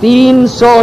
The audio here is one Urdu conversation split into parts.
300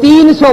300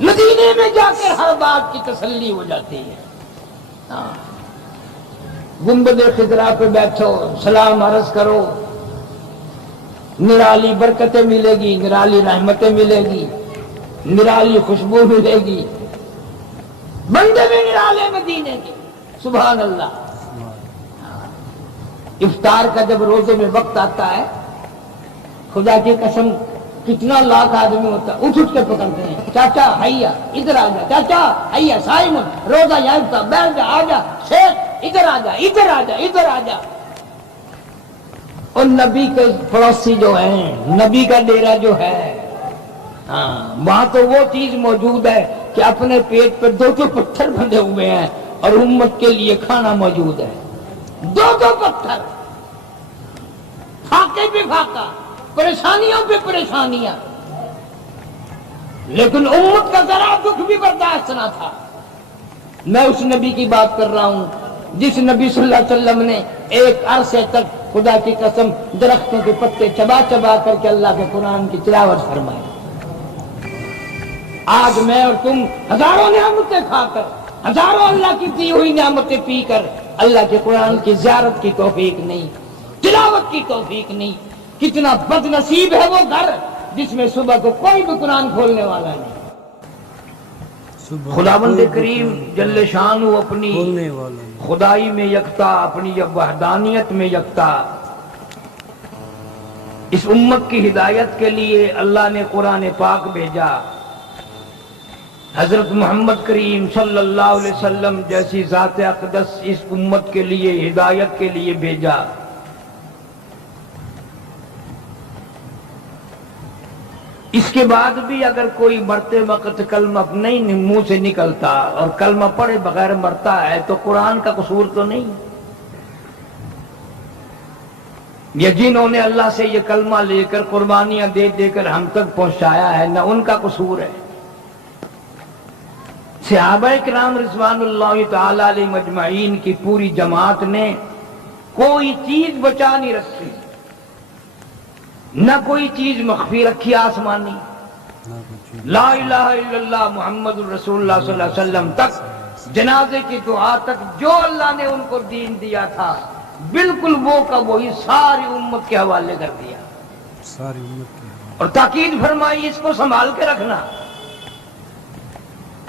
مدینے میں جا کر ہر بات کی تسلی ہو جاتی ہے. ہاں. گنبد خضرا پہ بیٹھو، سلام عرض کرو، نرالی برکتیں ملے گی، نرالی رحمتیں ملے گی، نرالی خوشبو ملے گی. بندے میں نرالے مدینے کے. سبحان اللہ. افطار کا جب روزے میں وقت آتا ہے، خدا کی قسم کتنا لاکھ آدمی ہوتا ہے، اٹھ کے پکڑتے ہیں، چاچا حیا ادھر آ جا، چاچا حیا سائن روزہ یا افطار، بیٹھ جا، آ جا شیخ ادھر آ جا، ادھر آ جا، ادھر آ جا. اور نبی کے پڑوسی جو ہیں، نبی کا ڈیرا جو ہے، ہاں وہاں تو وہ چیز موجود ہے کہ اپنے پیٹ پر 2 پتھر بندھے ہوئے ہیں اور امت کے لیے کھانا موجود ہے. 2 پتھر، فاقے پہ فاقہ، پریشانیوں پہ پریشانیاں. لیکن امت کا ذرا دکھ بھی برداشت نہ تھا. میں اس نبی کی بات کر رہا ہوں جس نبی صلی اللہ علیہ وسلم نے ایک عرصے تک خدا کی قسم درختوں کے پتے چبا چبا کر کے اللہ کے قرآن کی تلاوت فرمائی. آج میں اور تم ہزاروں نعمتیں کھا کر، ہزاروں اللہ کی دی ہوئی نعمتیں پی کر اللہ کے قرآن کی زیارت کی توفیق نہیں، تلاوت کی توفیق نہیں. کتنا بد نصیب ہے وہ گھر جس میں صبح کو کوئی بھی قرآن کھولنے والا نہیں. خداوند کریم جل شانہ اپنی خدائی میں یکتا، اپنی وحدانیت میں یکتا، اس امت کی ہدایت کے لیے اللہ نے قرآن پاک بھیجا. حضرت محمد کریم صلی اللہ علیہ وسلم جیسی ذات اقدس اس امت کے لیے ہدایت کے لیے بھیجا. اس کے بعد بھی اگر کوئی مرتے وقت کلمہ نہیں منہ سے نکلتا اور کلمہ پڑھے بغیر مرتا ہے تو قرآن کا قصور تو نہیں. یہ جنہوں نے اللہ سے یہ کلمہ لے کر قربانیاں دے دے کر ہم تک پہنچایا ہے، نہ ان کا قصور ہے. صحابہ کرام رضوان اللہ تعالی علیہ مجمعین کی پوری جماعت نے کوئی چیز بچا نہیں رکھی، نہ کوئی چیز مخفی رکھی آسمانی. لا الہ الا اللہ محمد الرسول اللہ صلی اللہ علیہ وسلم تک، جنازے کی دعا تک جو اللہ نے ان کو دین دیا تھا بالکل وہ کا وہی ساری امت کے حوالے کر دیا. ساری امت کے حوالے. اور تاکید فرمائی اس کو سنبھال کے رکھنا،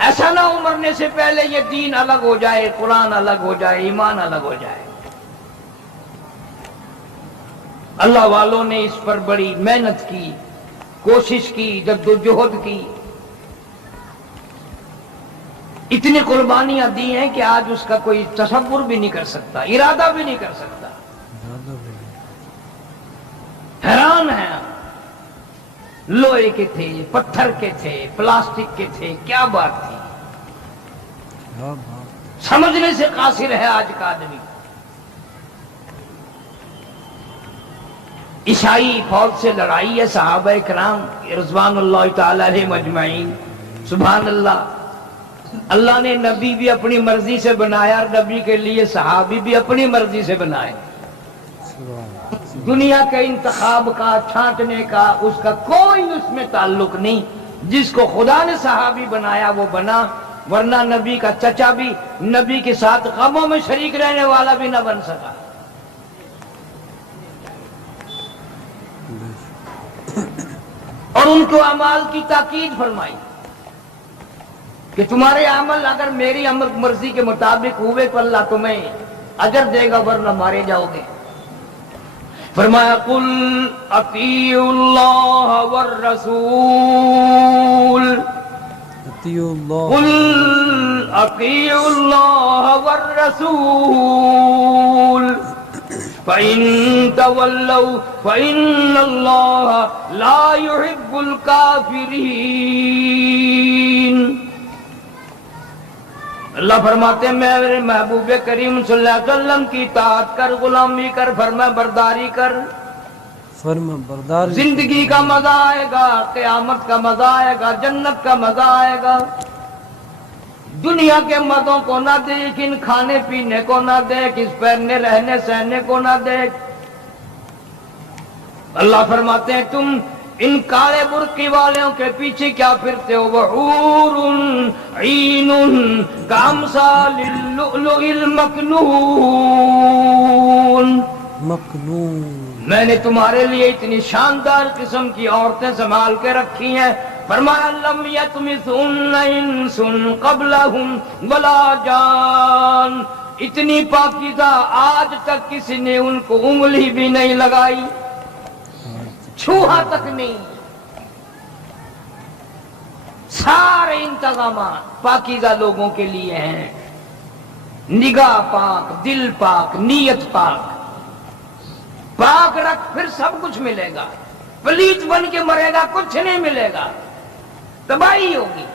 ایسا نہ ہو مرنے سے پہلے یہ دین الگ ہو جائے، قرآن الگ ہو جائے، ایمان الگ ہو جائے. اللہ والوں نے اس پر بڑی محنت کی، کوشش کی، جدوجہد کی، اتنی قربانیاں دی ہیں کہ آج اس کا کوئی تصور بھی نہیں کر سکتا، ارادہ بھی نہیں کر سکتا. حیران ہیں، لوہے کے تھے، پتھر کے تھے، پلاسٹک کے تھے، کیا بات تھی. سمجھنے سے قاصر ہے آج کا آدمی. عیسائی فوج سے لڑائی ہے، صحابہ کرام رضوان اللہ تعالی علیہ مجمعین. سبحان اللہ. اللہ نے نبی بھی اپنی مرضی سے بنایا اور نبی کے لیے صحابی بھی اپنی مرضی سے بنائے. دنیا کے انتخاب کا، چھانٹنے کا، اس کا کوئی اس میں تعلق نہیں. جس کو خدا نے صحابی بنایا وہ بنا، ورنہ نبی کا چچا بھی نبی کے ساتھ غموں میں شریک رہنے والا بھی نہ بن سکا. اور ان کو اعمال کی تاکید فرمائی کہ تمہارے عمل اگر میری مرضی کے مطابق ہوئے تو اللہ تمہیں اجر دے گا، ورنہ مارے جاؤ گے. فرمایا قل اطیعوا اللہ والرسول، قل اطیعوا اللہ والرسول فَإِن تَوَلَّوْا فَإِنَّ اللَّهَ لَا يُحِبُّ الْكَافِرِينَ. اللہ فرماتے ہیں میرے محبوب کریم صلی اللہ علیہ وسلم کی اطاعت کر، غلامی کر، فرما برداری کر. فرما برداری. زندگی کا مزہ آئے گا، قیامت کا مزہ آئے گا، جنت کا مزہ آئے گا. دنیا کے مزوں کو نہ دیکھ، ان کھانے پینے کو نہ دیکھ، اس پہننے رہنے سہنے کو نہ دیکھ. اللہ فرماتے ہیں تم ان کالے برقی والوں کے پیچھے کیا پھرتے ہو؟ وحور عین کامثال اللؤلؤ المکنون، مکنون، میں نے تمہارے لیے اتنی شاندار قسم کی عورتیں سنبھال کے رکھی ہیں، فرمایا لم یطمثہن انس قبلہم ولا جان، اتنی پاکیزہ آج تک کسی نے ان کو انگلی بھی نہیں لگائی، چھوہا تک نہیں۔ سارے انتظامات پاکیزہ لوگوں کے لیے ہیں، نگاہ پاک، دل پاک، نیت پاک، پاک رکھ پھر سب کچھ ملے گا، پلیت بن کے مرے گا کچھ نہیں ملے گا، تباہی ہوگی۔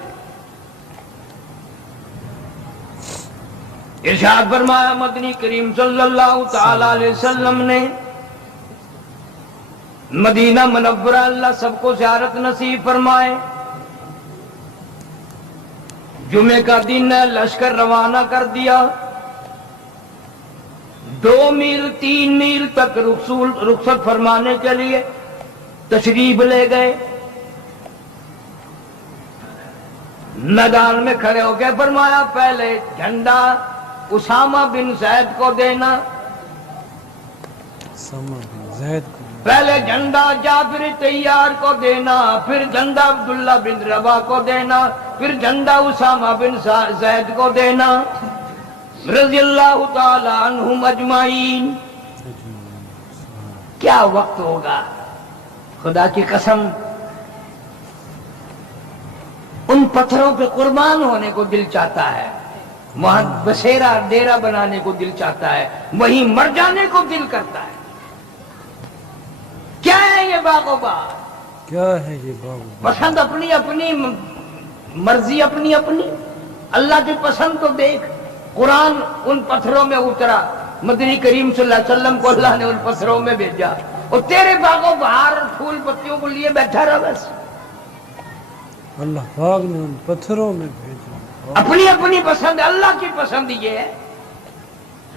ارشاد فرمایا مدنی کریم صلی اللہ تعالی علیہ وسلم نے، مدینہ منورہ اللہ سب کو زیارت نصیب فرمائے، جمعے کا دن ہے، لشکر روانہ کر دیا، 2 میل 3 میل تک رخصت فرمانے کے لیے تشریف لے گئے، میدان میں کھڑے ہو کے فرمایا پہلے جھنڈا اسامہ بن زید کو دینا، اسامہ بن زید کو، پہلے جھنڈا جعفر طیار کو دینا، پھر جھنڈا عبداللہ بن ربا کو دینا، پھر جھنڈا اسامہ بن زید کو دینا، رضی اللہ تعالی عنہم اجمعین۔ کیا وقت ہوگا، خدا کی قسم ان پتھروں پہ قربان ہونے کو دل چاہتا ہے، وہاں بسیرا ڈیرا بنانے کو دل چاہتا ہے، وہیں مر جانے کو دل کرتا ہے۔ کیا ہے یہ باغ و بہار؟ کیا ہے یہ باغ و بہار؟ پسند اپنی اپنی، مرضی اپنی اپنی، اللہ کی پسند تو دیکھ۔ قرآن ان پتھروں میں اترا، مدنی کریم صلی اللہ علیہ وسلم کو اللہ نے ان پتھروں میں بھیجا، اور تیرے باغ و بہار پھول پتیوں کو لیے بیٹھا رہا بس۔ اللہ پاک نے ان پتھروں میں بھیجا، اپنی اپنی پسند، اللہ کی پسند یہ ہے۔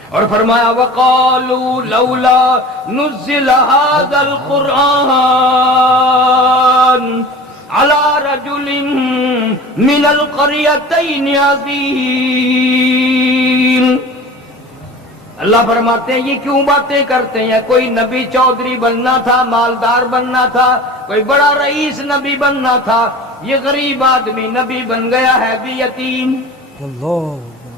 اور فرمایا وَقَالُوا لَوْلَا نُزِّلَ هَذَا الْقُرْآنُ عَلَى رَجُلٍ مِّنَ الْقَرْيَتَيْنِ عَظِيمٍ، اللہ فرماتے ہیں یہ کیوں باتیں کرتے ہیں، کوئی نبی چودھری بننا تھا، مالدار بننا تھا، کوئی بڑا رئیس نبی بننا تھا، یہ غریب آدمی نبی بن گیا ہے بھی یتیم۔ اللہ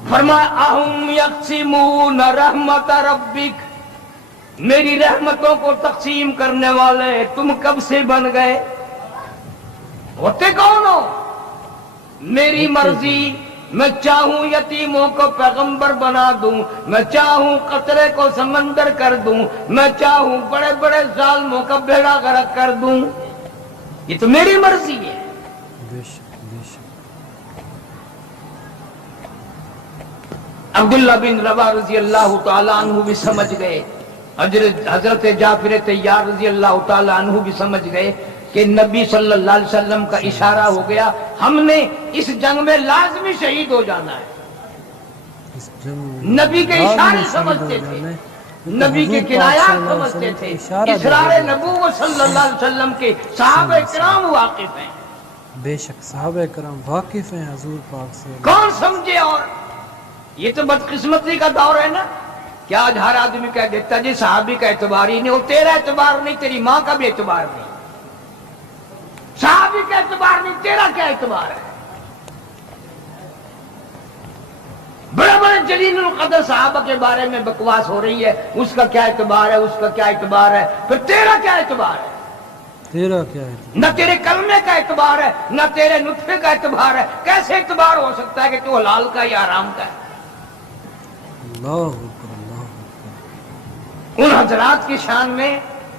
فرمایا اہم یقسمون رحمت ربک، میری رحمتوں کو تقسیم کرنے والے تم کب سے بن گئے؟ ہوتے کون ہو؟ میری مرضی، میں چاہوں یتیموں کو پیغمبر بنا دوں، میں چاہوں قطرے کو سمندر کر دوں، میں چاہوں بڑے بڑے ظالموں کا بیڑا غرق کر دوں، یہ تو میری مرضی ہے۔ بے شک بے شک۔ عبداللہ بن ربا رضی اللہ تعالیٰ عنہ بھی سمجھ گئے، حضرت جعفر طیار رضی اللہ تعالیٰ عنہ بھی سمجھ گئے کہ نبی صلی اللہ علیہ وسلم کا اشارہ ہو گیا، ہم نے اس جنگ میں لازمی شہید ہو جانا ہے۔ اس جنگ میں نبی کے لازمی اشارے شہید سمجھتے ہو تھے، جانا ہے۔ نبی کے حضور پاک کنایات صلی اللہ علیہ سمجھتے وسلم تھے، کا اشارہ اسرار دیا گیا۔ نبوت صلی اللہ علیہ وسلم کے صحابہ کرام واقف ہیں۔ بے شک صحابہ کرام واقف ہیں حضور پاک سے۔ کون سمجھے؟ اور یہ تو بدقسمتی کا دور ہے نا، کیا آج ہر آدمی کہہ دیتا جی صحابی کا اعتبار ہی نہیں، وہ تیرا اعتبار نہیں، تیری ماں کا بھی اعتبار نہیں، صحابی کا اعتبار نہیں، تیرا کیا اعتبار ہے؟ بڑے بڑے جلیل القدر صحابہ کے بارے میں بکواس ہو رہی ہے، اس کا کیا اعتبار ہے، اس کا کیا اعتبار ہے، پھر تیرا کیا اعتبار ہے؟ تیرا کیا ہے؟ نہ تیرے کلمے کا اعتبار ہے، نہ تیرے نطفے کا اعتبار ہے، کیسے اعتبار ہو سکتا ہے کہ تو حلال کا یا حرام کا ہے؟ اللہ اکبر اللہ اکبر۔ ان حضرات کی شان میں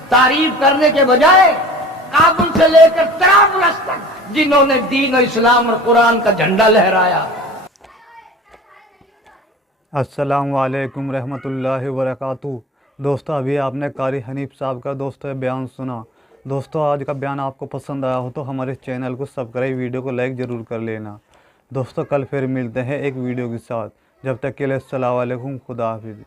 تعریف کرنے کے بجائے کابل سے لے کر طرابلس تک جنہوں نے دین و اسلام اور قرآن کا جھنڈا لہرایا۔ السلام علیکم رحمۃ اللہ وبرکاتہ۔ دوستو ابھی آپ نے قاری حنیف صاحب کا بیان سنا۔ دوستو آج کا بیان آپ کو پسند آیا ہو تو ہمارے چینل کو سبسکرائب، ویڈیو کو لائک ضرور کر لینا۔ دوستو کل پھر ملتے ہیں ایک ویڈیو کے ساتھ، جب تک کے لیے السلام علیکم، خدا حافظ۔